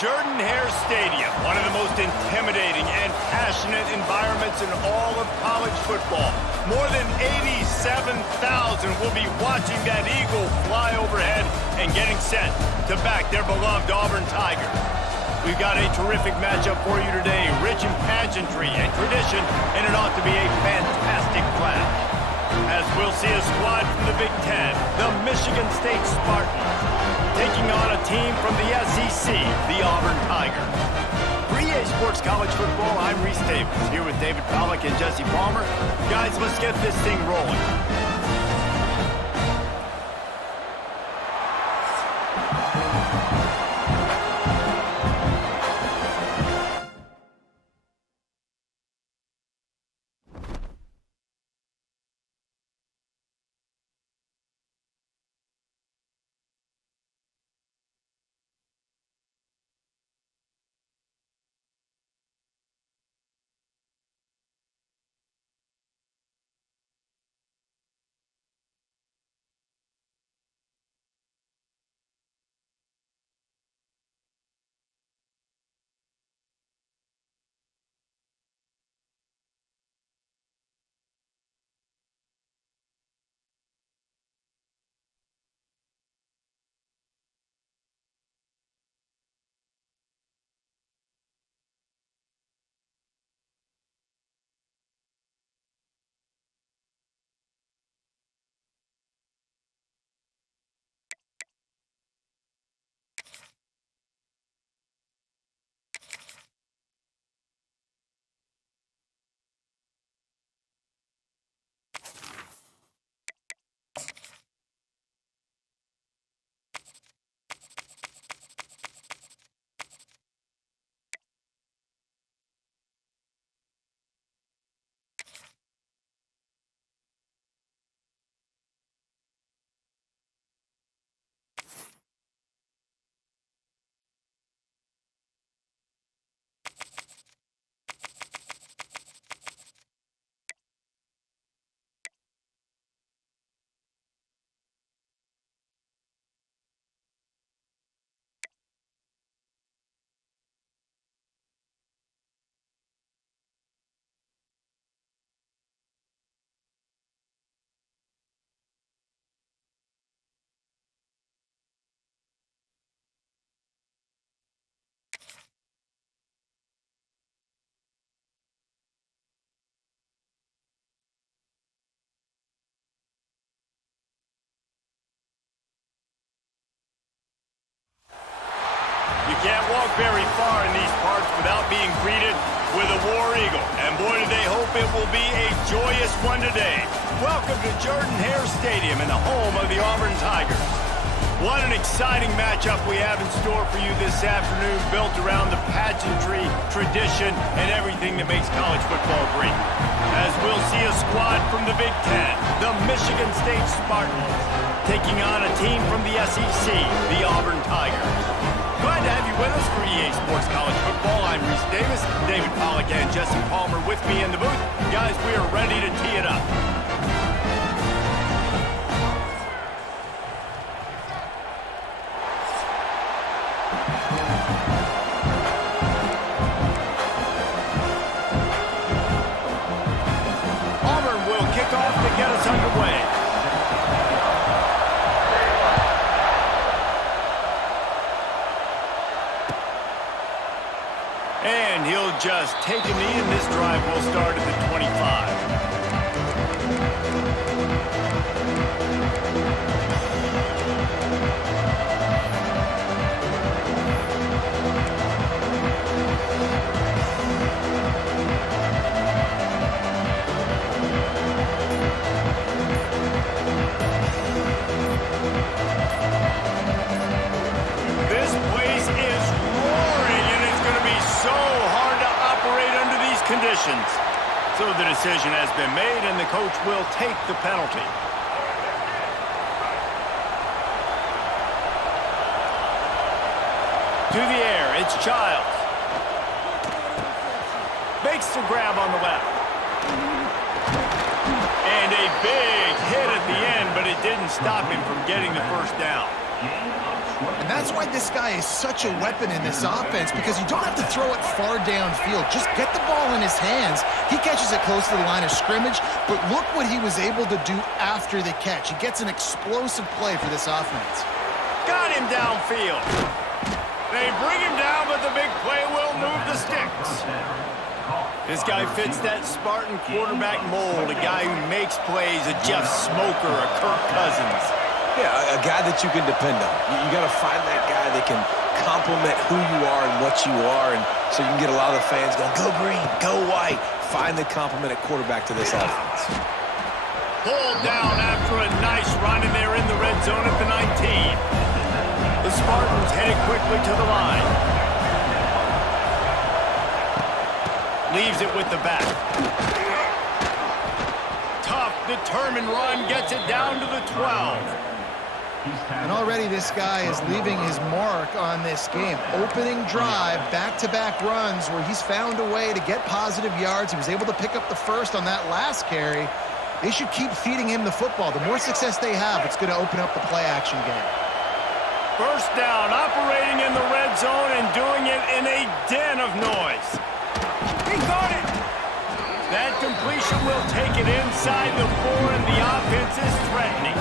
Jordan-Hare Stadium, one of the most intimidating and passionate environments in all of college football. More than 87,000 will be watching that eagle fly overhead and getting set to back their beloved Auburn Tigers. We've got a terrific matchup for you today, rich in pageantry and tradition, and it ought to be a fantastic clash. As we'll see a squad from the Big Ten, the Michigan State Spartans, taking on a team from the SEC, the Auburn Tigers. For EA Sports College Football, I'm Reese Davis, here with David Pollack and Jesse Palmer. Guys, let's get this thing rolling. You can't walk very far in these parts without being greeted with a War Eagle. And boy, do they hope it will be a joyous one today. Welcome to Jordan-Hare Stadium and the home of the Auburn Tigers. What an exciting matchup we have in store for you this afternoon, built around the pageantry, tradition, and everything that makes college football great. As we'll see a squad from the Big Ten, the Michigan State Spartans, taking on a team from the SEC, the Auburn Tigers. Glad to have you with us for EA Sports College Football. I'm Reese Davis, David Pollack and Jesse Palmer with me in the booth. Guys, we are ready to tee it up. Auburn will kick off to get us underway. And he'll just take a knee, and this drive will start at the 25. This place is roaring, and it's going to be so hard to operate under these conditions. So the decision has been made, and the coach will take the penalty. To the air, it's Childs. Makes the grab on the left. And a big hit at the end, but it didn't stop him from getting the first down. And that's why this guy is such a weapon in this offense, because you don't have to throw it far downfield. Just get the ball in his hands. He catches it close to the line of scrimmage, but look what he was able to do after the catch. He gets an explosive play for this offense. Got him downfield. They bring him down, but the big play will move the sticks. This guy fits that Spartan quarterback mold, a guy who makes plays, a Jeff Smoker, a Kirk Cousins. Yeah, a guy that you can depend on. You got to find that guy that can complement who you are and what you are, and so you can get a lot of the fans going, go green, go white. Find the complement at quarterback to this offense. Pulled down after a nice run, and they're in the red zone at the 19. The Spartans headed quickly to the line. Leaves it with the back. Tough, determined run, gets it down to the 12. And already this guy is leaving his mark on this game. Opening drive, back-to-back runs where he's found a way to get positive yards. He was able to pick up the first on that last carry. They should keep feeding him the football. The more success they have, it's going to open up the play-action game. First down, operating in the red zone and doing it in a den of noise. He got it! That completion will take it inside the 4, and the offense is threatening.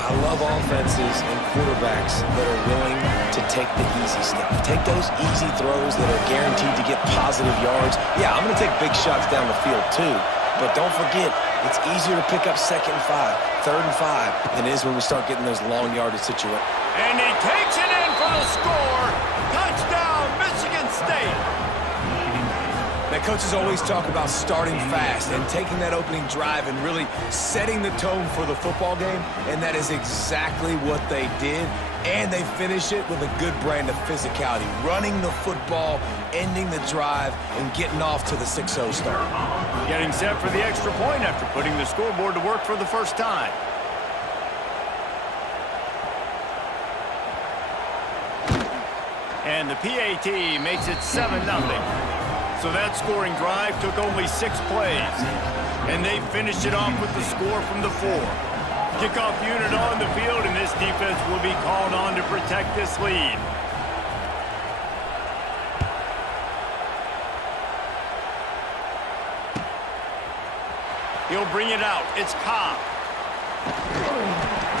I love offenses and quarterbacks that are willing to take the easy stuff. Take those easy throws that are guaranteed to get positive yards. Yeah, I'm going to take big shots down the field too. But don't forget, it's easier to pick up 2nd and 5, 3rd and 5 than it is when we start getting those long yardage situations. And he takes it in for the score. Touchdown, Michigan State. Now, coaches always talk about starting fast and taking that opening drive and really setting the tone for the football game, and that is exactly what they did. And they finish it with a good brand of physicality, running the football, ending the drive, and getting off to the 6-0 start. Getting set for the extra point after putting the scoreboard to work for the first time. And the PAT makes it 7-0. So that scoring drive took only 6 plays. And they finished it off with the score from the 4. Kickoff unit on the field, and this defense will be called on to protect this lead. He'll bring it out. It's Cobb.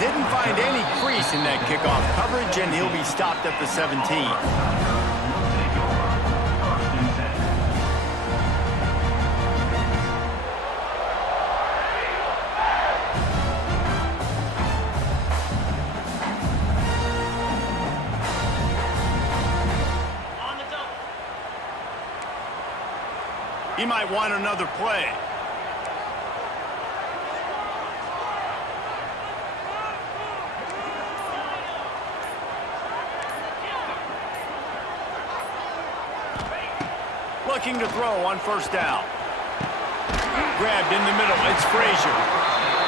Didn't find any crease in that kickoff coverage, and he'll be stopped at the 17. He might want another play. Looking to throw on first down. Grabbed in the middle. It's Frazier.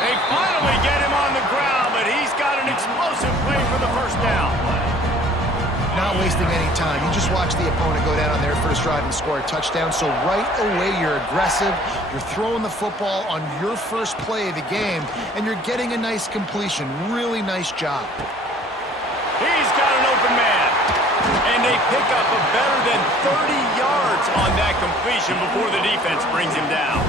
They finally get him on the ground, but he's got an explosive play for the first down. Not wasting any time. You just watch the opponent go down on their first drive and score a touchdown. So right away, you're aggressive. You're throwing the football on your first play of the game, and you're getting a nice completion. Really nice job. He's got an open man. And they pick up a better than 30 yards on that completion before the defense brings him down.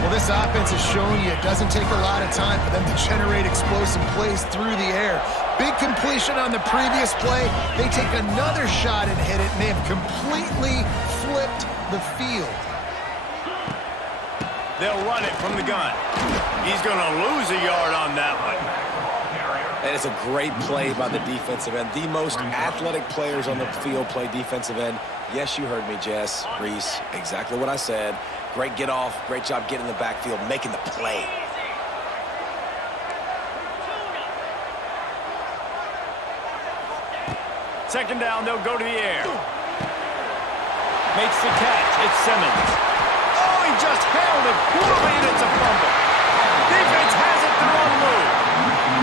Well, this offense has shown you it doesn't take a lot of time for them to generate explosive plays through the air. Big completion on the previous play. They take another shot and hit it, and they have completely flipped the field. They'll run it from the gun. He's going to lose a yard on that one. And it's a great play by the defensive end. The most athletic players on the field play defensive end. Yes, you heard me, Jess, Reese. Exactly what I said. Great get off. Great job getting in the backfield, making the play. Second down, they'll go to the air. Makes the catch. It's Simmons. Oh, he just handled it poorly, and it's a fumble. Defense has it, they're on the move.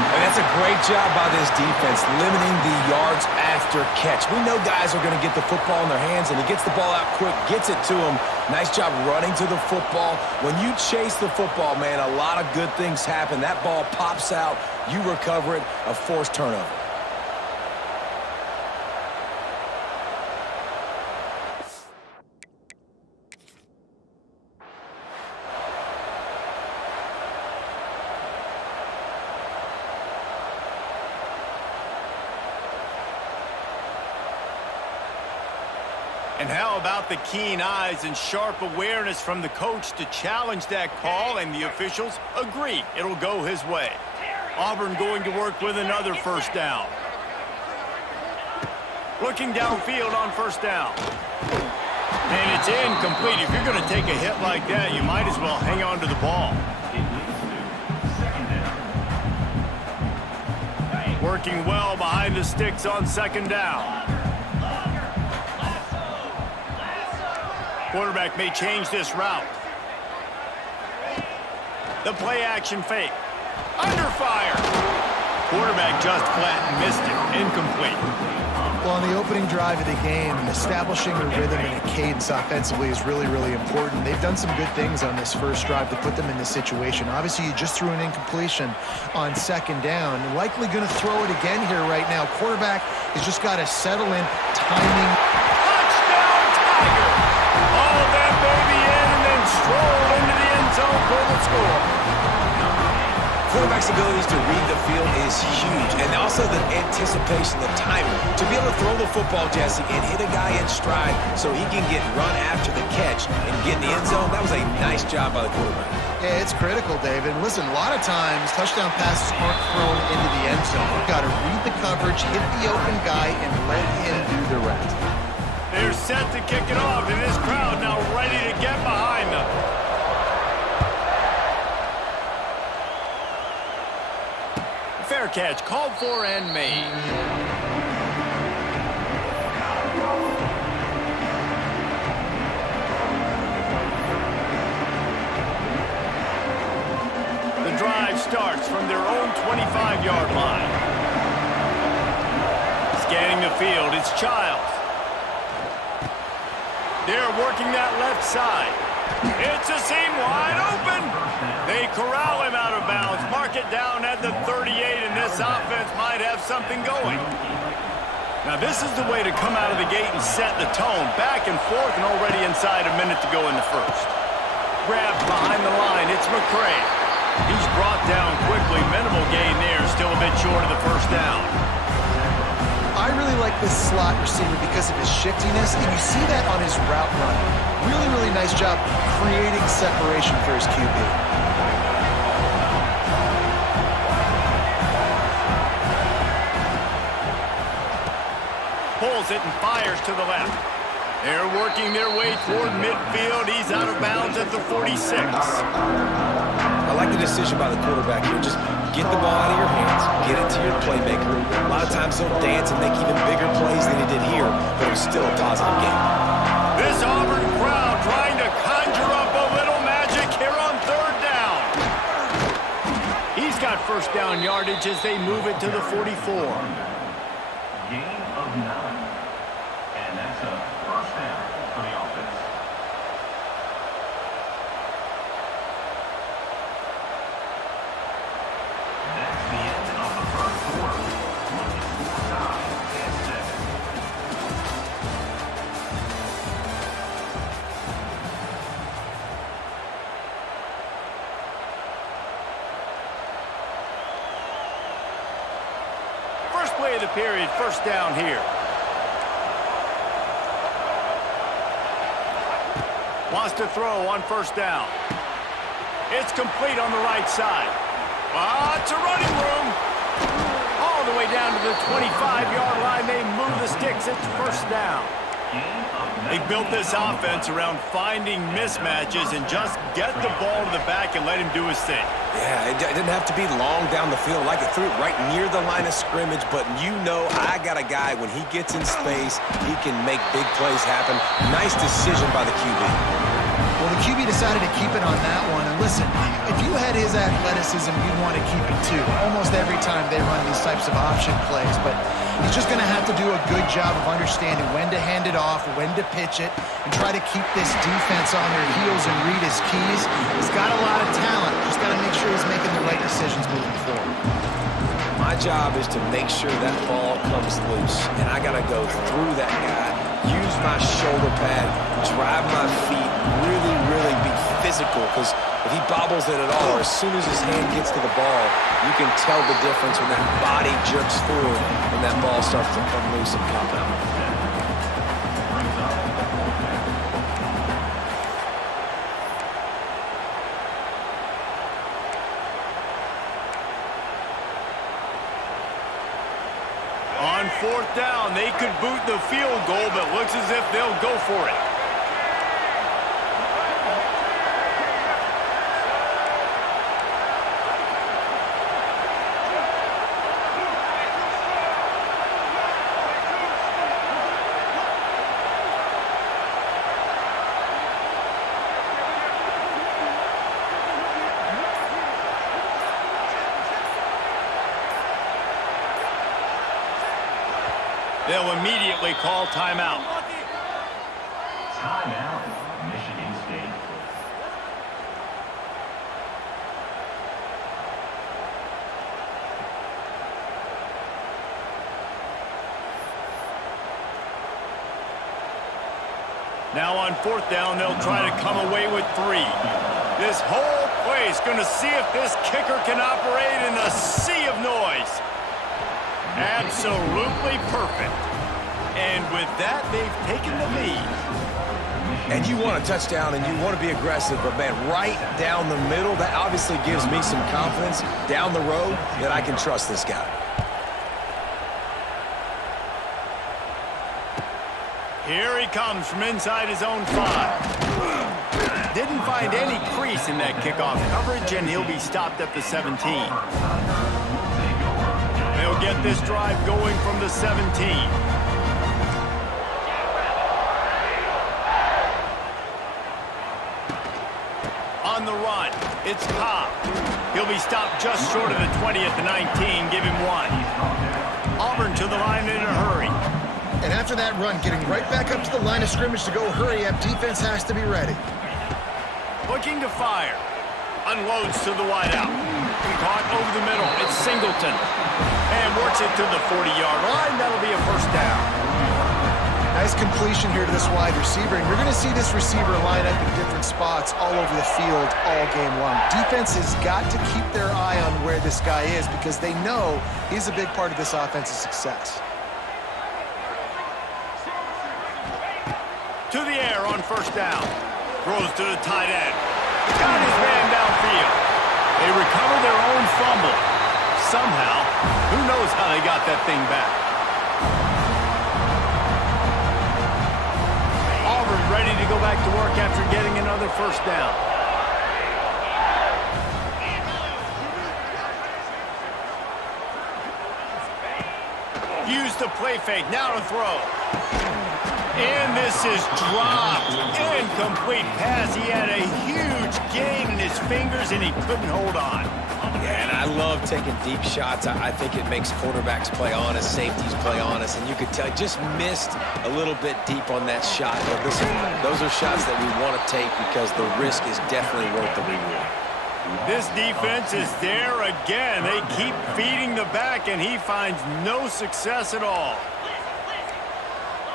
And that's a Great job by this defense, limiting the yards after catch. We know guys are going to get the football in their hands, and he gets the ball out quick, gets it to him. Nice job running to the football. When you chase the football, man, a lot of good things happen. That ball pops out, you recover it, a forced turnover. And how about the keen eyes and sharp awareness from the coach to challenge that call, and the officials agree it'll go his way. Auburn going to work with another first down. Looking downfield on first down. And it's incomplete. If you're going to take a hit like that, you might as well hang on to the ball. Working well behind the sticks on second down. Quarterback may change this route. The play action fake. Under fire. Quarterback just flat and missed it. Incomplete. Well, on the opening drive of the game, establishing a rhythm and a cadence offensively is really, really important. They've done some good things on this first drive to put them in this situation. Obviously, you just threw an incompletion on second down. Likely going to throw it again here right now. Quarterback has just got to settle in, timing. Touchdown, Tiger! All that baby in and then stroll into the end zone for the score. Quarterback's abilities to read the field is huge, and also the anticipation, the timing. To be able to throw the football, Jesse, and hit a guy in stride so he can get run after the catch and get in the end zone, that was a nice job by the quarterback. Yeah, it's critical, David. Listen, a lot of times touchdown passes aren't thrown into the end zone. You've got to read the coverage, hit the open guy, and let him do the rest. They're set to kick it off, and this crowd now ready to get behind them. Fair catch called for and made. The drive starts from their own 25-yard line. Scanning the field, it's Childs. They're working that left side. It's a seam wide open. They corral him out of bounds. Mark it down at the 38, and this offense might have something going. Now, this is the way to come out of the gate and set the tone. Back and forth, and already inside a minute to go in the first. Grabbed behind the line. It's McCray. He's brought down quickly. Minimal gain there. Still a bit short of the first down. I really like this slot receiver because of his shiftiness, and you see that on his route run. Really, really nice job creating separation for his QB. Pulls it and fires to the left. They're working their way toward midfield. He's out of bounds at the 46. I like the decision by the quarterback here. Just get the ball out of your hands, get it to your playmaker. A lot of times they'll dance and make even bigger plays than he did here, but it was still a positive game. This Auburn crowd trying to conjure up a little magic here on third down. He's got first down yardage as they move it to the 44. Gain of 9. And that's a first down for the offense. That's the end of the first quarter. Looking for time and 7. First play of the period, first down here. Wants to throw on first down. It's complete on the right side. Lots of running room. All the way down to the 25-yard line. They move the sticks. It's first down. They built this offense around finding mismatches and just get the ball to the back and let him do his thing. Yeah, it didn't have to be long down the field. Like it threw it right near the line of scrimmage, but you know I got a guy, when he gets in space, he can make big plays happen. Nice decision by the QB. Well, Well, the QB decided to keep it on that one. And listen, if you had his athleticism, you'd want to keep it too. Almost every time they run these types of option plays. But he's just going to have to do a good job of understanding when to hand it off, when to pitch it, and try to keep this defense on their heels and read his keys. He's got a lot of talent. Just got to make sure he's making the right decisions moving forward. My job is to make sure that ball comes loose, and I got to go through that guy, use my shoulder pad, drive my feet, really be physical, because if he bobbles it at all, or as soon as his hand gets to the ball, you can tell the difference when that body jerks forward and that ball starts to come loose and pop out. On fourth down, they could boot the field goal, but looks as if they'll go for it. They'll immediately call timeout. Timeout, Michigan State. Now on fourth down, they'll try to come away with 3. This whole play is going to see if this kicker can operate in the sea of noise. Absolutely perfect. And with that, they've taken the lead. And you want a touchdown and you want to be aggressive, but man, right down the middle, that obviously gives me some confidence down the road that I can trust this guy. Here he comes from inside his own 5. Didn't find any crease in that kickoff coverage, and he'll be stopped at the 17. They'll get this drive going from the 17. On the run, it's Cobb. He'll be stopped just short of the 20 at the 19. Give him 1. Auburn to the line in a hurry. And after that run, getting right back up to the line of scrimmage to go hurry up, defense has to be ready. Looking to fire. Unloads to the wideout. Caught over the middle. It's Singleton. And works it to the 40-yard line. That'll be a first down. Nice completion here to this wide receiver. And you're going to see this receiver line up in different spots all over the field all game long. Defense has got to keep their eye on where this guy is because they know he's a big part of this offense's success. To the air on first down. Throws to the tight end. Got his man downfield. They recover their own fumble. Somehow, who knows how they got that thing back. Auburn ready to go back to work after getting another first down. Use the play fake. Now to throw. And this is dropped. Incomplete pass. He had a huge gain in his fingers, and he couldn't hold on. Yeah, and I love taking deep shots. I think it makes quarterbacks play honest, safeties play honest, and you could tell just missed a little bit deep on that shot. But listen, those are shots that we want to take because the risk is definitely worth the reward. This defense is there again. They keep feeding the back, and he finds no success at all.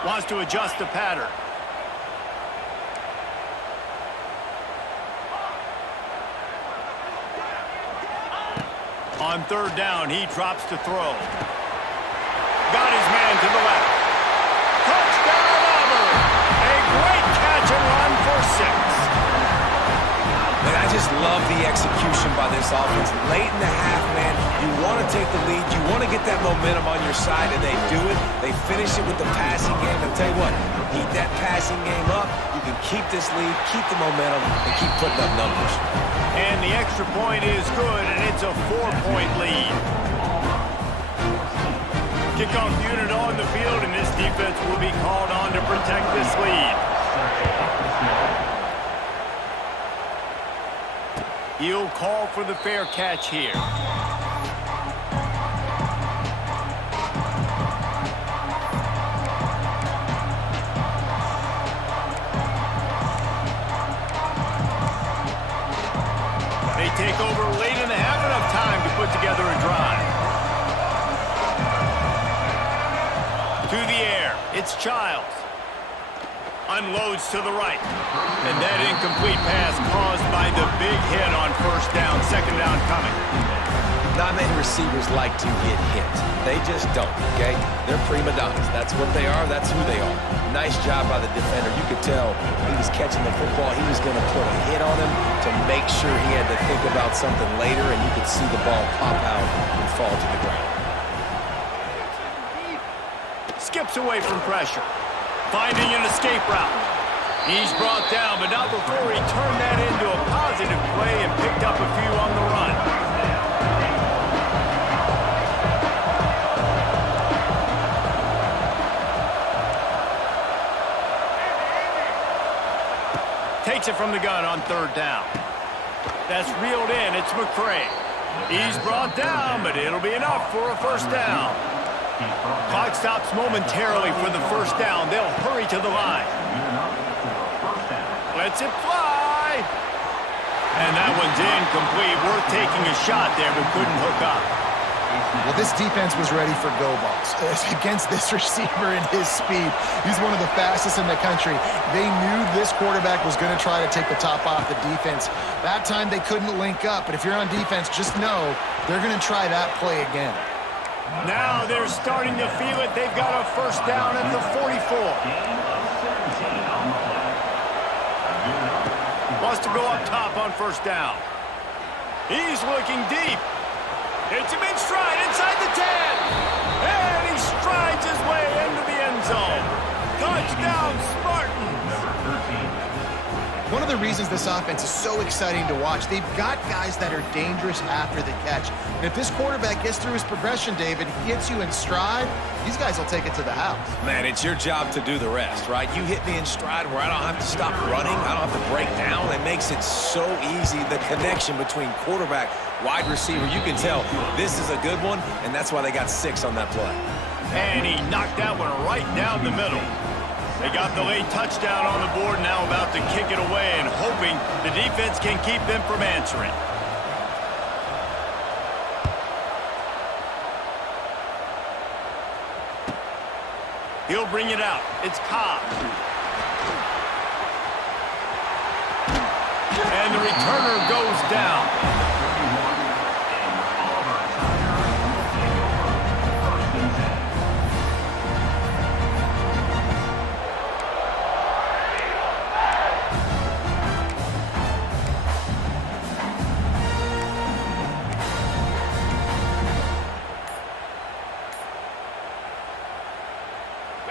Wants to adjust the pattern. On third down, he drops to throw. Got his man to the left. Touchdown, Auburn! A great catch and run for 6. And I just love the execution by this offense. Late in the half, man, you want to take the lead. You want to get that momentum on your side, and they do it. They finish it with the passing game. I'll tell you what, heat that passing game up. You can keep this lead, keep the momentum, and keep putting up numbers. And the extra point is good, and it's a 4-point lead. Kickoff unit on the field, and this defense will be called on to protect this lead. He'll call for the fair catch here. They take over late and have enough time to put together a drive. To the air, it's Childs. Unloads to the right. And that incomplete pass caused by the big hit on first down, second down coming. Not many receivers like to get hit. They just don't, okay? They're prima donnas. That's what they are. That's who they are. Nice job by the defender. You could tell he was catching the football. He was going to put a hit on him to make sure he had to think about something later, and you could see the ball pop out and fall to the ground. Skips away from pressure. Finding an escape route. He's brought down, but not before he turned that into a positive play and picked up a few on the run. Takes it from the gun on third down. That's reeled in. It's McCray. He's brought down, but it'll be enough for a first down. Clock stops momentarily for the first down. They'll hurry to the line. Lets it fly. And that one's incomplete. Worth taking a shot there, but couldn't hook up. Well, this defense was ready for go balls against this receiver and his speed. He's one of the fastest in the country. They knew this quarterback was going to try to take the top off the defense. That time they couldn't link up, but if you're on defense, just know they're going to try that play again. Now they're starting to feel it. They've got a first down at the 44. Wants to go up top on first down. He's looking deep. Hits him in stride inside the 10. And he strides his way into the end zone. Touchdown, Spartans. One of the reasons this offense is so exciting to watch, they've got guys that are dangerous after the catch. And if this quarterback gets through his progression, David, he hits you in stride, these guys will take it to the house. Man, it's your job to do the rest, right? You hit me in stride where I don't have to stop running. I don't have to break down. It makes it so easy, the connection between quarterback, wide receiver. You can tell this is a good one, and that's why they got 6 on that play. And he knocked that one right down the middle. They got the late touchdown on the board, now about to kick it away and hoping the defense can keep them from answering. He'll bring it out. It's Cobb. And the returner goes down.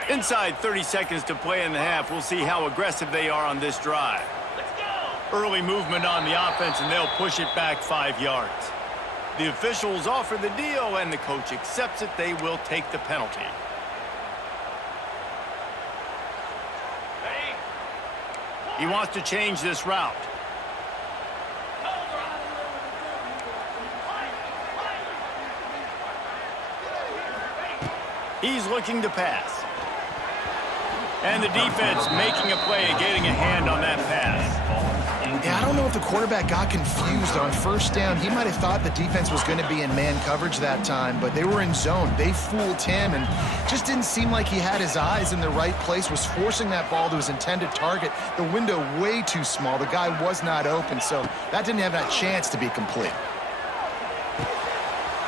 Inside 30 seconds to play in the half. We'll see how aggressive they are on this drive. Let's go. Early movement on the offense, and they'll push it back 5 yards. The officials offer the deal, and the coach accepts it. They will take the penalty. He wants to change this route. He's looking to pass. And the defense making a play and getting a hand on that pass. Yeah, I don't know if the quarterback got confused on first down. He might have thought the defense was going to be in man coverage that time, but they were in zone. They fooled him and just didn't seem like he had his eyes in the right place, was forcing that ball to his intended target. The window way too small. The guy was not open, so that didn't have that chance to be complete.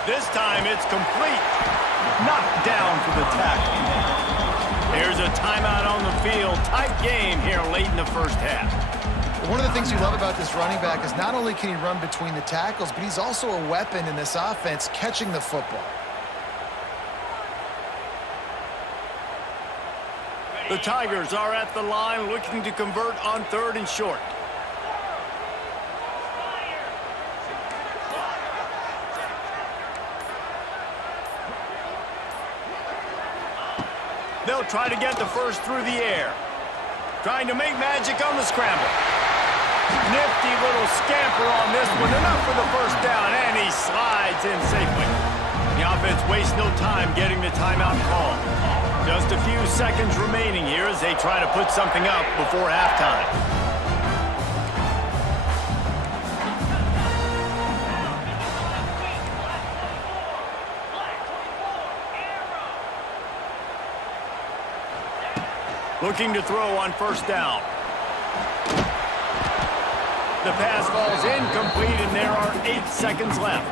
This time it's complete. Knocked down for the tackle. There's a timeout on the field. Tight game here late in the first half. One of the things you love about this running back is not only can he run between the tackles, but he's also a weapon in this offense, catching the football. The Tigers are at the line looking to convert on 3rd and short. They'll try to get the first through the air. Trying to make magic on the scramble. Nifty little scamper on this one. Enough for the first down, and he slides in safely. The offense wastes no time getting the timeout call. Just a few seconds remaining here as they try to put something up before halftime. Looking to throw on first down. The pass falls incomplete, and there are 8 seconds left.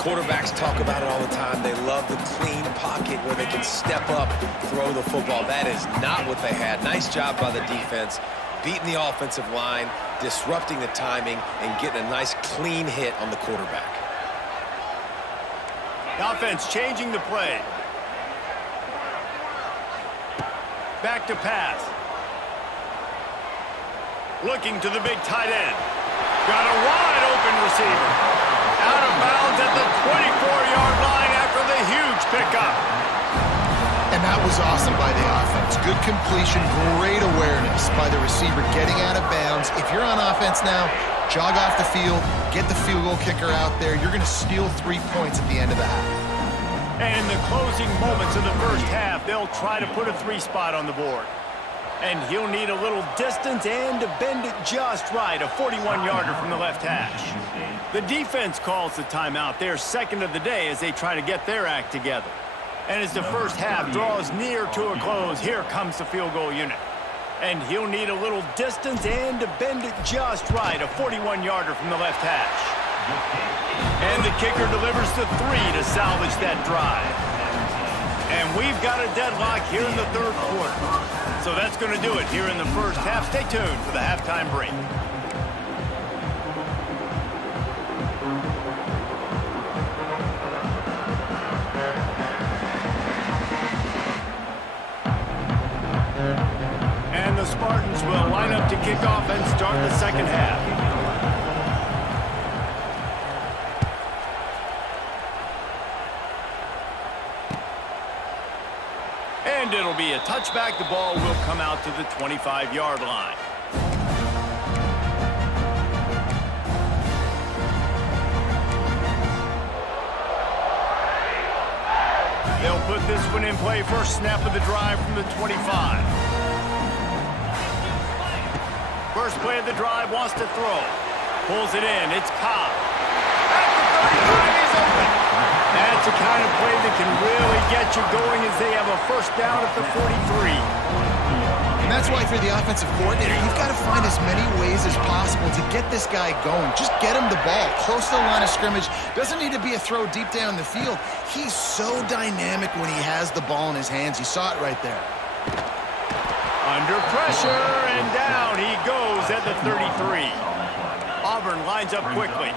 Quarterbacks talk about it all the time. They love the clean pocket where they can step up, throw the football. That is not what they had. Nice job by the defense, beating the offensive line, disrupting the timing, and getting a nice clean hit on the quarterback. The offense changing the play. Back to pass. Looking to the big tight end. Got a wide open receiver. Out of bounds at the 24-yard line after the huge pickup. And that was awesome by the offense. Good completion, great awareness by the receiver getting out of bounds. If you're on offense now, jog off the field, get the field goal kicker out there. You're going to steal 3 points at the end of the half. And in the closing moments of the first half, they'll try to put a 3 spot on the board. And he'll need a little distance and to bend it just right, a 41-yarder from the left hash. The defense calls the timeout, their second of the day, as they try to get their act together. And as the first half draws near to a close, here comes the field goal unit. And he'll need a little distance and to bend it just right, a 41-yarder from the left hash. And the kicker delivers the 3 to salvage that drive. And we've got a deadlock here in the third quarter. So that's going to do it here in the first half. Stay tuned for the halftime break. And the Spartans will line up to kick off and start the second half. And it'll be a touchback. The ball will come out to the 25-yard line. They'll put this one in play. First snap of the drive from the 25. First play of the drive, wants to throw. Pulls it in. It's Cobb. At the 35, he's open. That's the kind of play that can really get you going as they have a first down at the 43. And that's why for the offensive coordinator, you've got to find as many ways as possible to get this guy going. Just get him the ball close to the line of scrimmage. Doesn't need to be a throw deep down the field. He's so dynamic when he has the ball in his hands. You saw it right there. Under pressure, and down he goes at the 33. Auburn lines up quickly.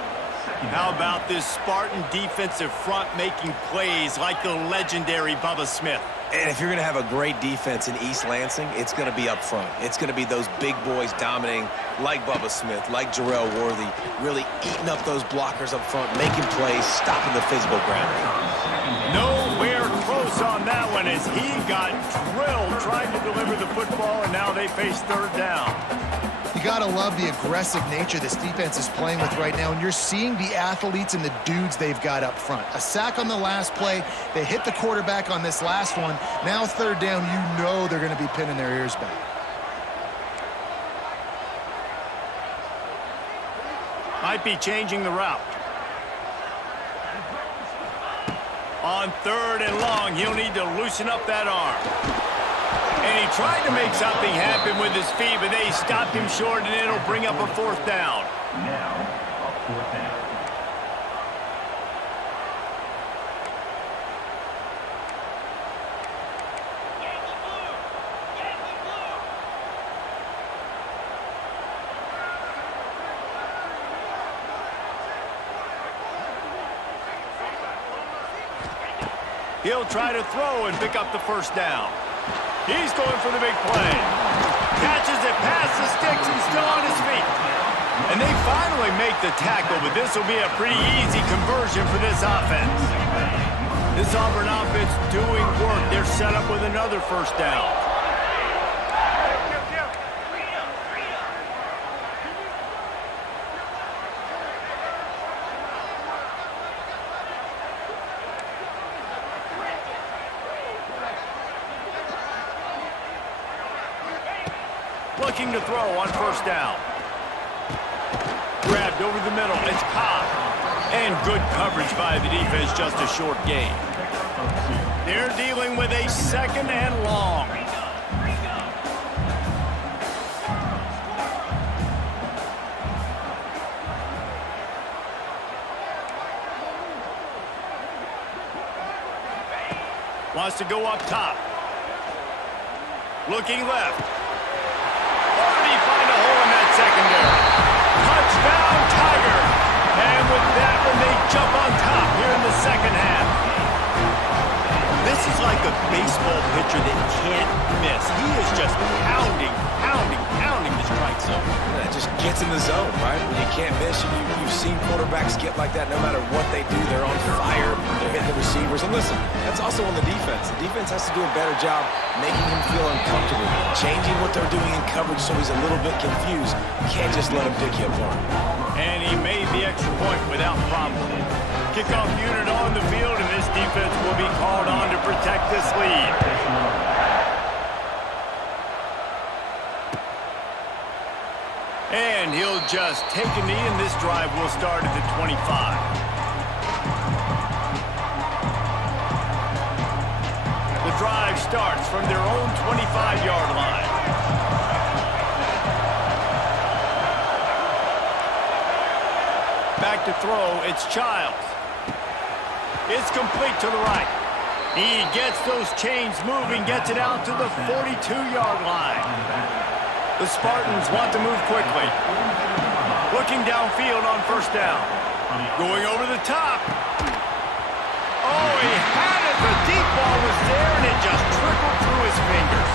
How about this Spartan defensive front making plays like the legendary Bubba Smith? And if you're going to have a great defense in East Lansing, it's going to be up front. It's going to be those big boys dominating like Bubba Smith, like Jarrell Worthy, really eating up those blockers up front, making plays, stopping the physical ground. Nowhere close on that one as he got drilled trying to deliver the football, and now they face third down. You got to love the aggressive nature this defense is playing with right now, and you're seeing the athletes and the dudes they've got up front. A sack on the last play. They hit the quarterback on this last one. Now third down, you know they're going to be pinning their ears back. Might be changing the route. On third and long, he'll need to loosen up that arm. And he tried to make something happen with his feet, but they stopped him short, and it'll bring up a fourth down. Now, a fourth down. He'll try to throw and pick up the first down. He's going for the big play. Catches it past the sticks and still on his feet. And they finally make the tackle, but this will be a pretty easy conversion for this offense. This Auburn offense doing work. They're set up with another first down. looking to throw on first down. Grabbed over the middle. It's Cobb. And good coverage by the defense, just a short gain. They're dealing with a second and long. Wants to go up top. Looking left. Already find a hole in that secondary. Touchdown, Tiger. And with that one, they jump on top here in the second half. This is like a baseball pitcher that can't miss. He is just pounding the strike zone. That just gets in the zone, right? When you can't miss, you've seen quarterbacks get like that no matter what they do. They're on fire. They're hitting the receivers. And listen, that's also on the defense. The defense has to do a better job making him feel uncomfortable, changing what they're doing in coverage so he's a little bit confused. You can't just let him pick you apart. And he made the extra point without problem. Kickoff unit on the field, and this defense will be called on to protect this lead. And he'll just take a knee, and this drive will start at the 25. The drive starts from their own 25-yard line. Back to throw, it's Childs. It's complete to the right. He gets those chains moving, gets it out to the 42-yard line. The Spartans want to move quickly. Looking downfield on first down. Going over the top. Oh, he had it. The deep ball was there, and it just trickled through his fingers.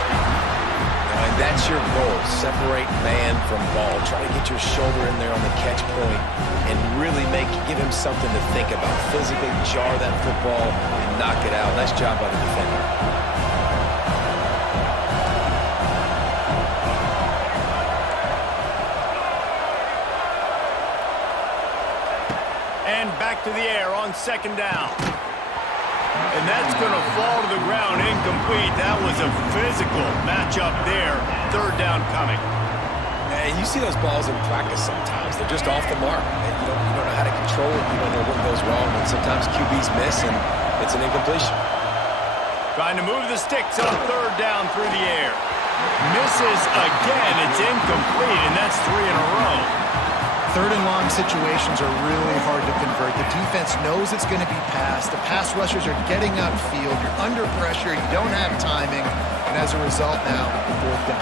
And that's your goal. Separate man from ball. Try to get your shoulder in there on the catch point and really give him something to think about. Physically jar that football and knock it out. Nice job by the defender. And back to the air on second down. And that's going to fall to the ground incomplete. That was a physical matchup there. Third down coming. And you see those balls in practice sometimes. They're just off the mark. And you don't know how to control it. You don't know what goes wrong. And sometimes QBs miss, and it's an incompletion. Trying to move the sticks on third down through the air. Misses again. It's incomplete, and that's 3 in a row. Third and long situations are really hard to convert. The defense knows it's going to be passed. The pass rushers are getting upfield. You're under pressure. You don't have timing. And as a result now, fourth down.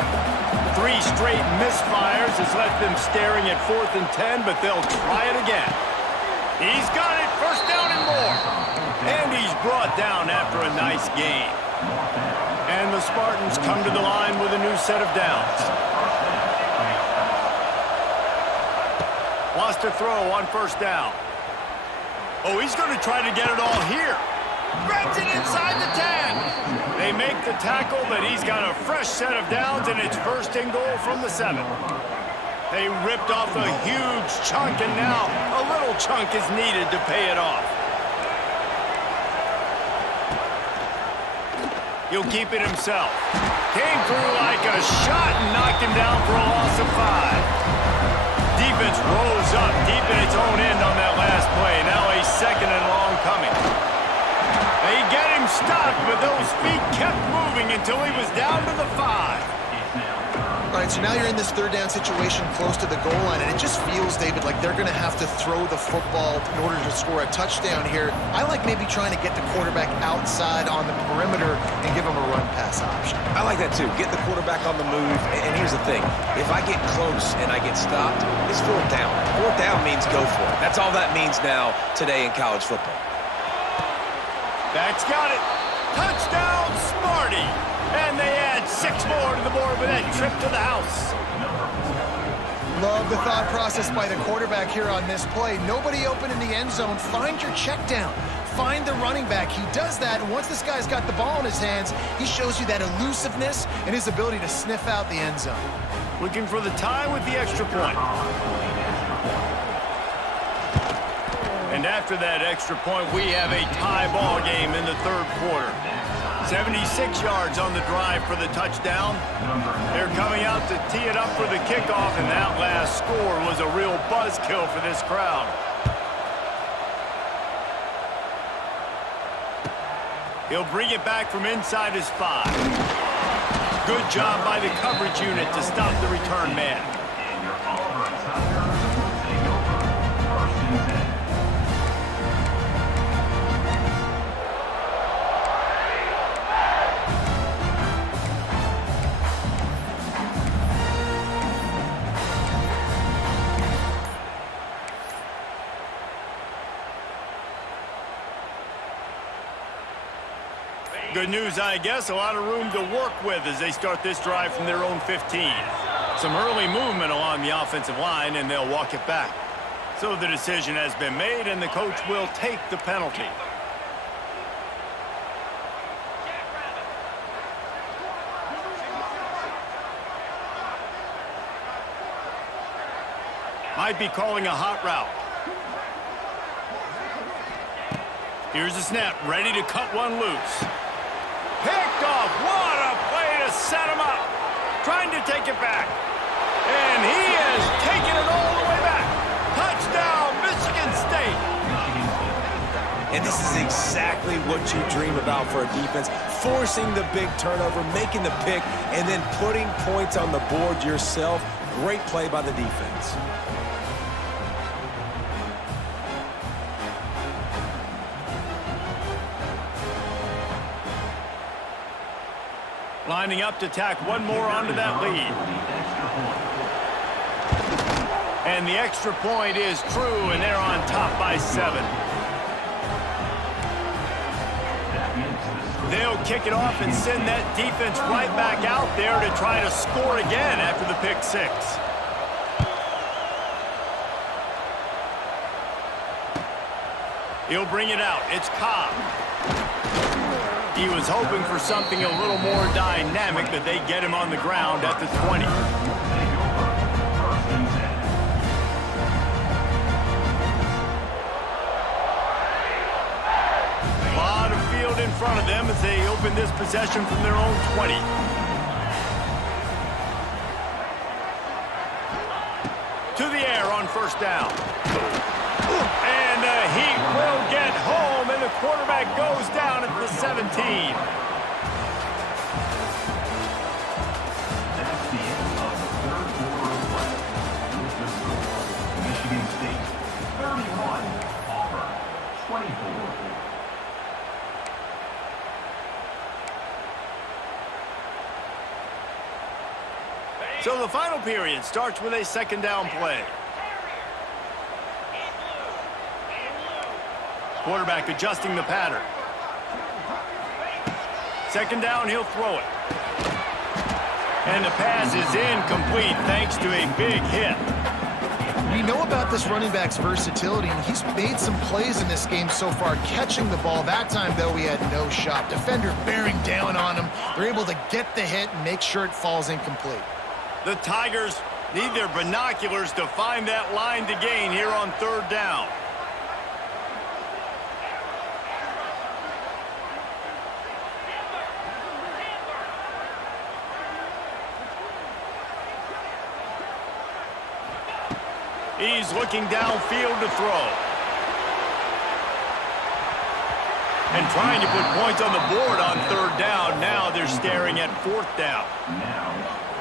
3 straight misfires has left them staring at 4th and 10, but they'll try it again. He's got it. First down and more. And he's brought down after a nice gain. And the Spartans come to the line with a new set of downs. Wants to throw on first down. Oh, he's going to try to get it all here. Grabs it inside the 10. They make the tackle, but he's got a fresh set of downs, and it's first and goal from the 7. They ripped off a huge chunk, and now a little chunk is needed to pay it off. He'll keep it himself. Came through like a shot and knocked him down for a loss of 5. Defense rose up deep in its own end on that last play. Now a second and long coming. They get him stopped, but those feet kept moving until he was down to the 5. All right, so now you're in this third down situation close to the goal line, and it just feels, David, like they're going to have to throw the football in order to score a touchdown here. I like maybe trying to get the quarterback outside on the perimeter and give him a run-pass option. I like that too. Get the quarterback on the move. And here's the thing. If I get close and I get stopped, it's fourth down. Fourth down means go for it. That's all that means now today in college football. That's got it. Touchdown, Smarty. And they add 6 more to the board with that trip to the house. Love the thought process by the quarterback here on this play. Nobody open in the end zone. Find your check down. Find the running back. He does that, and once this guy's got the ball in his hands, he shows you that elusiveness and his ability to sniff out the end zone. Looking for the tie with the extra point. And after that extra point, we have a tie ball game in the third quarter. 76 yards on the drive for the touchdown. They're coming out to tee it up for the kickoff, and that last score was a real buzzkill for this crowd. He'll bring it back from inside his 5. Good job by the coverage unit to stop the return man. And your authorized touchdown, Jae Cooper, 1st and 10. Good news, I guess. A lot of room to work with as they start this drive from their own 15. Some early movement along the offensive line, and they'll walk it back. So the decision has been made, and the coach will take the penalty. Might be calling a hot route. Here's the snap, ready to cut one loose. Picked off. What a play to set him up. Trying to take it back. And he has taken it all the way back. Touchdown, Michigan State. And this is exactly what you dream about for a defense. Forcing the big turnover, making the pick, and then putting points on the board yourself. Great play by the defense. Lining up to tack one more onto that lead. And the extra point is true, and they're on top by 7. They'll kick it off and send that defense right back out there to try to score again after the pick 6. He'll bring it out. It's Cobb. He was hoping for something a little more dynamic, but they get him on the ground at the 20. A lot of field in front of them as they open this possession from their own 20. To the air on first down. And the Heat will get home, and the quarterback goes down at the 17. That's the end of the third quarter of play. With the score, Michigan State 31, Auburn 24. So the final period starts with a second down play. Quarterback adjusting the pattern. Second down, he'll throw it. And the pass is incomplete thanks to a big hit. We know about this running back's versatility, and he's made some plays in this game so far, catching the ball. That time, though, he had no shot. Defender bearing down on him. They're able to get the hit and make sure it falls incomplete. The Tigers need their binoculars to find that line to gain here on third down. He's looking downfield to throw. And trying to put points on the board on third down. Now they're staring at fourth down.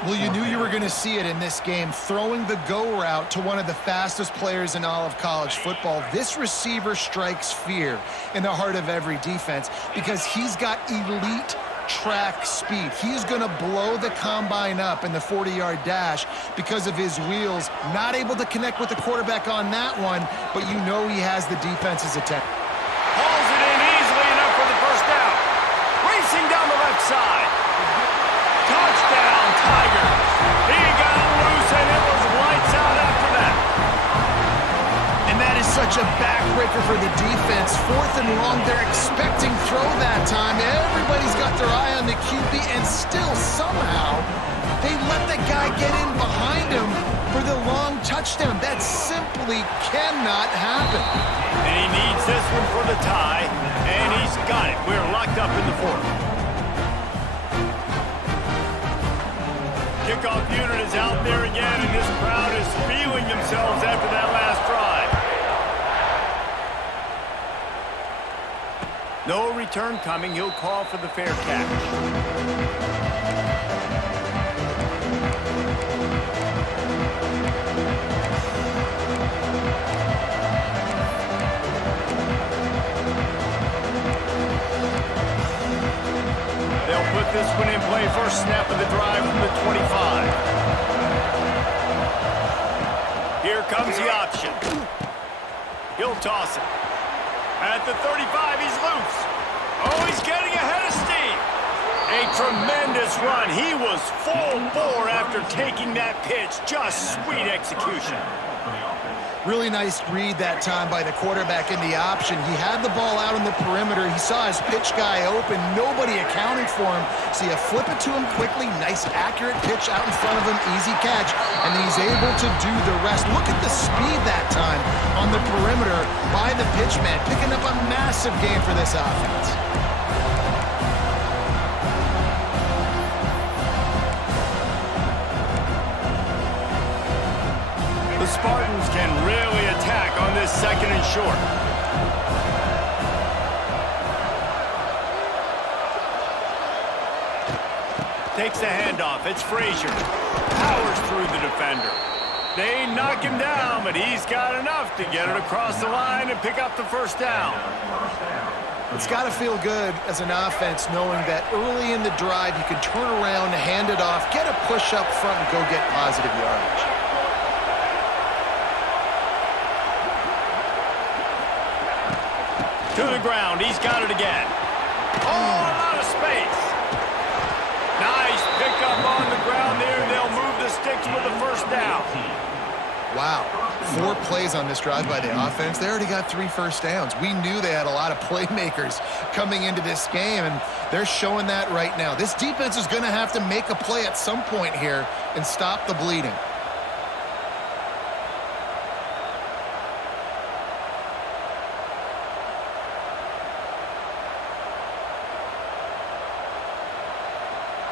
Well, you knew you were going to see it in this game. Throwing the go route to one of the fastest players in all of college football. This receiver strikes fear in the heart of every defense because he's got elite track speed. He's going to blow the combine up in the 40-yard dash because of his wheels. Not able to connect with the quarterback on that one, but you know he has the defense's attention. Hauls it in easily enough for the first down. Racing down the left side. Touchdown, Tigers. He got loose, and it was lights out after that. And that is such a backbreaker for the defense. Fourth and long, they're expecting throw that time. Everybody's got their eye on the QB, and still somehow they let the guy get in behind him for the long touchdown. That simply cannot happen. And he needs this one for the tie, and he's got it. We're locked up in the fourth. Kickoff unit is out there again, and this crowd is feeling themselves after that last drive. No return coming. He'll call for the fair catch. Put this one in play. First snap of the drive from the 25. Here comes the option. He'll toss it. At the 35, he's loose. Oh, he's getting ahead of steam. A tremendous run. He was full bore after taking that pitch. Just sweet execution. Really nice read that time by the quarterback in the option. He had the ball out on the perimeter. He saw his pitch guy open. Nobody accounting for him. So you flip it to him quickly. Nice, accurate pitch out in front of him. Easy catch. And he's able to do the rest. Look at the speed that time on the perimeter by the pitchman. Picking up a massive gain for this offense. The Spartans can really attack on this second and short. Takes the handoff. It's Frazier. Powers through the defender. They knock him down, but he's got enough to get it across the line and pick up the first down. It's got to feel good as an offense knowing that early in the drive you can turn around, hand it off, get a push up front, and go get positive yardage. To the ground. He's got it again. Oh, a lot of space. Nice pickup on the ground there. They'll move the sticks with the first down. Wow. 4 plays on this drive by the offense. They already got 3 first downs. We knew they had a lot of playmakers coming into this game, and they're showing that right now. This defense is going to have to make a play at some point here and stop the bleeding.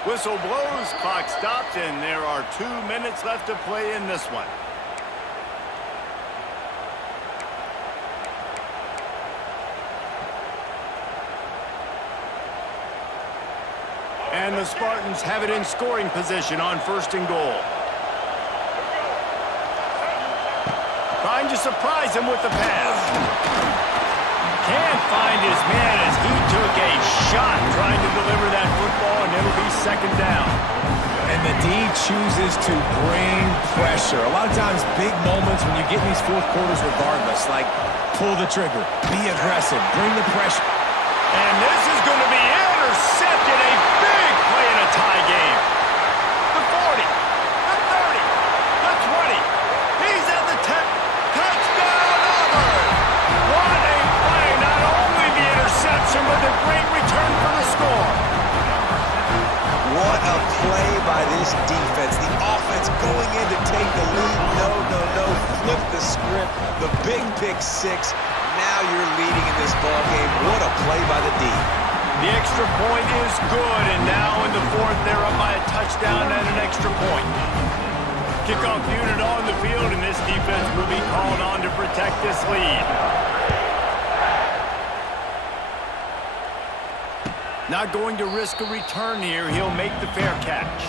Whistle blows, clock stops, and there are 2 minutes left to play in this one. And the Spartans have it in scoring position on first and goal. Trying to surprise him with the pass. Can't find his man as he took a shot trying to deliver that football, and it'll be second down. And the D chooses to bring pressure. A lot of times, big moments when you get in these fourth quarters regardless, like pull the trigger, be aggressive, bring the pressure. And this is going to be intercepted. A big play in a tie game. The 40, the 30, the 20. He's at the 10. Touchdown, Auburn! What a play. Not only the interception, but the great return for the score. What a play by this defense. The offense going in to take the lead. No. Flip the script. The big pick 6. Now you're leading in this ball game. What a play by the D. The extra point is good, and now in the fourth, they're up by a touchdown and an extra point. Kickoff unit on the field, and this defense will be called on to protect this lead. Not going to risk a return here. He'll make the fair catch.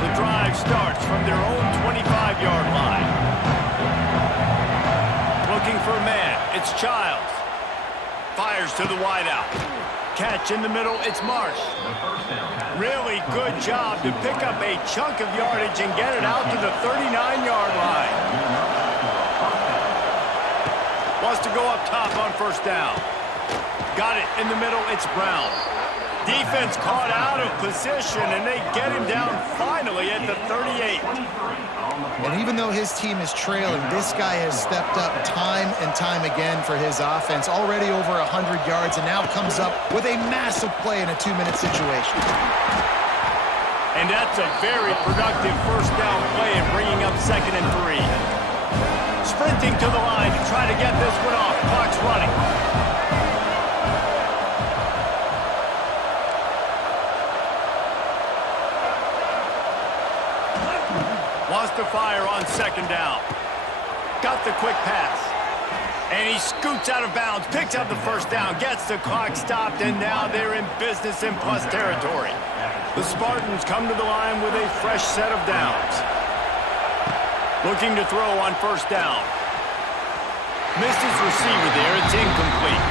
The drive starts from their own 25-yard line. Looking for a man. It's Childs. Fires to the wideout. Catch in the middle. It's Marsh. Really good job to pick up a chunk of yardage and get it out to the 39-yard line. Wants to go up top on first down. Got it in the middle. It's Brown. Defense caught out of position, and they get him down finally at the 38. And even though his team is trailing, this guy has stepped up time and time again for his offense. Already over 100 yards, and now comes up with a massive play in a 2-minute situation. And that's a very productive first down play and bringing up 2nd and 3. sprinting to the line to try to get this one off. Clock's running. Wants to fire on second down. Got the quick pass. And he scoots out of bounds, picks up the first down, gets the clock stopped, and now they're in business in plus territory. The Spartans come to the line with a fresh set of downs. Looking to throw on first down. Missed his receiver there. It's incomplete.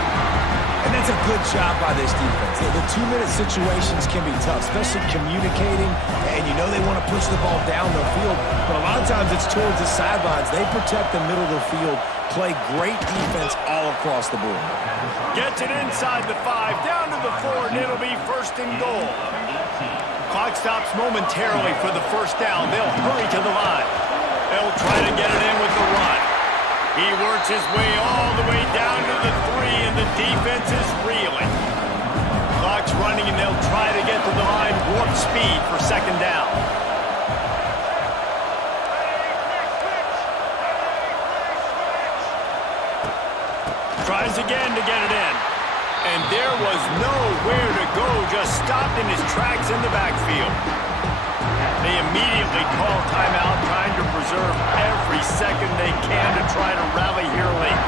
And that's a good job by this defense. The two-minute situations can be tough, especially communicating, and you know they want to push the ball down the field, but a lot of times it's towards the sidelines. They protect the middle of the field, play great defense all across the board. Gets it inside the 5, down to the 4, and it'll be first and goal. Clock stops momentarily for the first down. They'll hurry to the line. They'll try to get it in with the run. He works his way all the way down to the 3, and the defense is reeling. Clock's running, and they'll try to get to the line warp speed for second down. Tries again to get it in. And there was nowhere to go, just stopped in his tracks in the backfield. They immediately call timeout, trying to preserve every second they can to try to rally here late.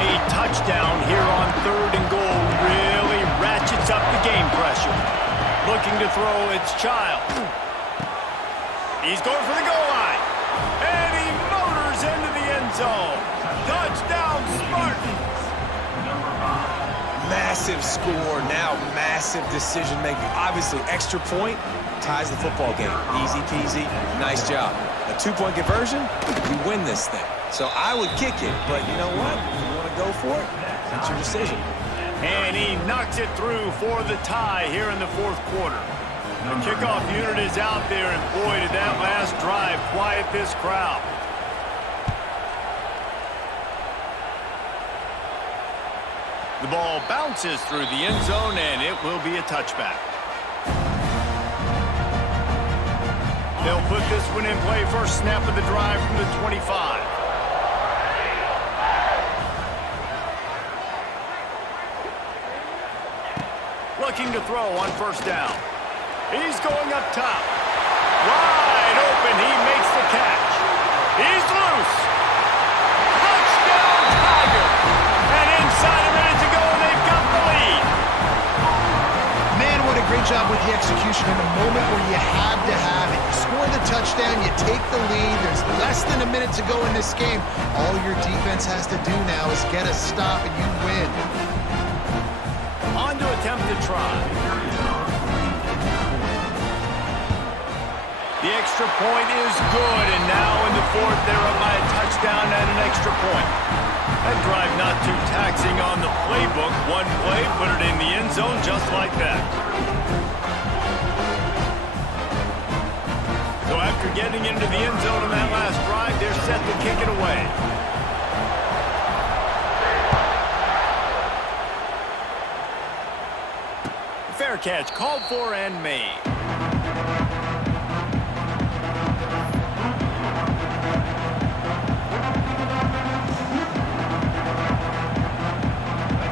A touchdown here on third and goal really ratchets up the game pressure. Looking to throw, it's Childs. He's going for the goal line. And he motors into the end zone. Touchdown, Spartans. Massive score, now massive decision-making. Obviously, extra point ties the football game. Easy peasy, nice job. A 2-point conversion, we win this thing. So I would kick it, but you know what? If you want to go for it, that's your decision. And he knocks it through for the tie here in the fourth quarter. The kickoff unit is out there, and boy, did that last drive quiet this crowd. The ball bounces through the end zone, and it will be a touchback. They'll put this one in play. First snap of the drive from the 25. Looking to throw on first down. He's going up top. Wide open. He makes the catch. He's loose. Touchdown, Tiger. And inside a minute to go, they've got the lead. Man, what a great job with the execution in a moment where you had to have it. You score the touchdown, you take the lead. There's less than a minute to go in this game. All your defense has to do now is get a stop and you win. On to attempt to try. The extra point is good, and now in the fourth, they're up by a touchdown and an extra point. That drive not too taxing on the playbook. One play, put it in the end zone just like that. So after getting into the end zone on that last drive, they're set to kick it away. Fair catch called for and made.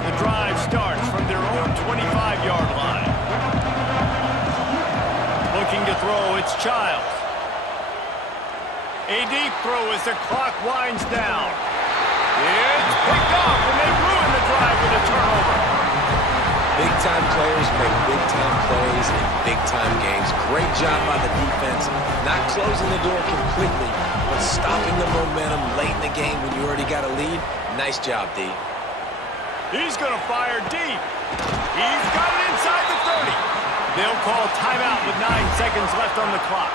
The drive starts from their own 25-yard line. Looking to throw, it's Childs. A deep throw as the clock winds down. It's picked off, and they ruin the drive with a turnover. Big-time players make big-time plays in big-time games. Great job by the defense, not closing the door completely, but stopping the momentum late in the game when you already got a lead. Nice job, D. He's going to fire deep. He's got it inside the 30. They'll call timeout with 9 seconds left on the clock.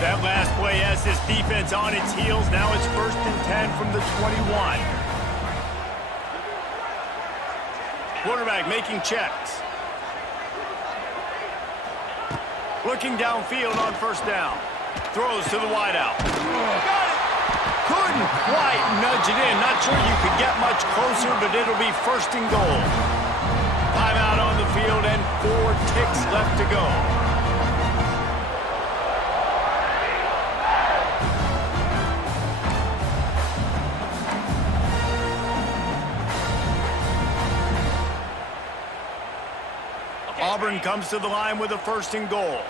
That last play has this defense on its heels. Now it's 1st and 10 from the 21. Quarterback making checks. Looking downfield on first down. Throws to the wideout. Got it! couldn't quite nudge it in. Not sure you could get much closer, but it'll be first and goal. Timeout on the field and 4 ticks left to go. Auburn comes to the line with a first and goal.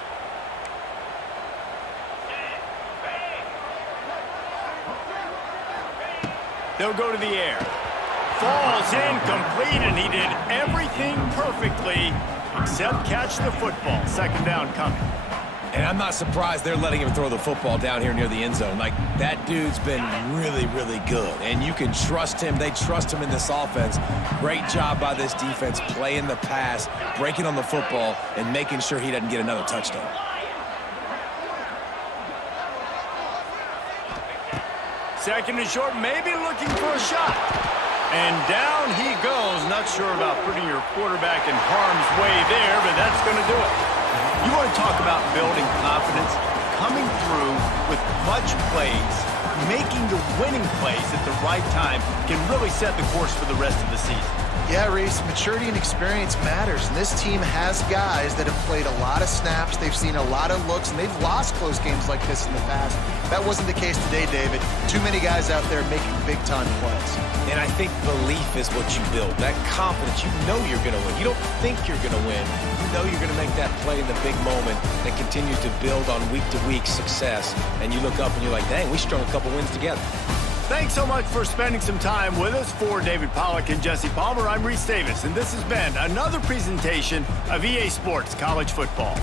They'll go to the air. Falls incomplete, and he did everything perfectly except catch the football. Second down coming. And I'm not surprised they're letting him throw the football down here near the end zone. Like, that dude's been really, really good. And you can trust him. They trust him in this offense. Great job by this defense playing the pass, breaking on the football, and making sure he doesn't get another touchdown. Second and short, maybe looking for a shot. And down he goes. Not sure about putting your quarterback in harm's way there, but that's going to do it. You want to talk about building confidence? Coming through with clutch plays, making the winning plays at the right time can really set the course for the rest of the season. Yeah, Reese, maturity and experience matters, and this team has guys that have played a lot of snaps, they've seen a lot of looks, and they've lost close games like this in the past. That wasn't the case today, David. Too many guys out there making big-time plays. And I think belief is what you build. That confidence, you know you're going to win. You don't think you're going to win. You know you're going to make that play in the big moment that continues to build on week-to-week success. And you look up and you're like, dang, we strung a couple wins together. Thanks so much for spending some time with us. For David Pollack and Jesse Palmer, I'm Reese Davis, and this has been another presentation of EA Sports College Football.